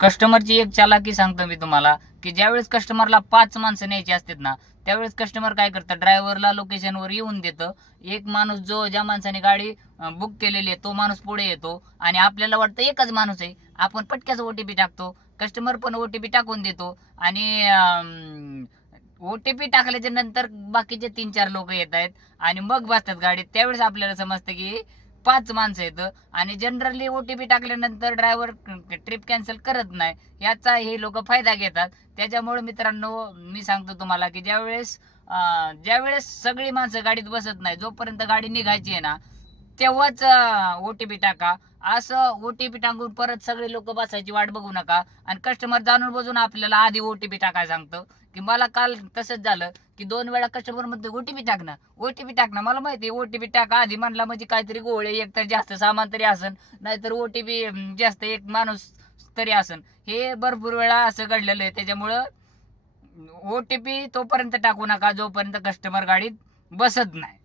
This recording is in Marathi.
कस्टमरची एक चालाकी सांगतो मी तुम्हाला की ज्यावेळेस कस्टमरला पाच माणसं न्यायची असतात ना त्यावेळेस कस्टमर काय करतं? ड्रायव्हरला लोकेशनवर येऊन देतं. एक माणूस जो ज्या माणसाने गाडी बुक केलेली आहे तो माणूस पुढे येतो आणि आपल्याला वाटतं एकच माणूस आहे. आपण पटक्याच ओ टी पी टाकतो. कस्टमर पण ओ टी पी टाकून देतो आणि ओ टी पी टाकल्याच्या नंतर बाकीचे तीन चार लोक येत आहेत आणि मग बसतात गाडीत. त्यावेळेस आपल्याला समजतं की पाच माणसं येतं आणि जनरली ओ टी पी टाकल्यानंतर ड्रायव्हर ट्रिप कॅन्सल करत नाही. याचा हे लोक फायदा घेतात. त्याच्यामुळे मित्रांनो मी सांगतो तुम्हाला की ज्यावेळेस ज्यावेळेस सगळी माणसं गाडीत बसत नाही जोपर्यंत गाडी निघायची आहे ना तेव्हाच ओ टी पी टाका. असं ओ टी पी टाकून परत सगळे लोक बसायची वाट बघू नका. आणि कस्टमर जाणून बजून आपल्याला आधी ओ टी पी टाकायला सांगतं. की मला काल तसंच झालं की दोन वेळा कस्टमर म्हणतो ओटीपी टाक ना ओटीपी टाक ना. मला माहिती ओटीपी टाका आधी म्हणला म्हणजे काहीतरी गोळे एक तर जास्त सामान तरी असन नाहीतर ओटीपी जास्त एक माणूस तरी असन. हे भरपूर वेळा असं घडलेलं आहे. त्याच्यामुळं ओटीपी तोपर्यंत टाकू नका जोपर्यंत कस्टमर गाडीत बसत नाही.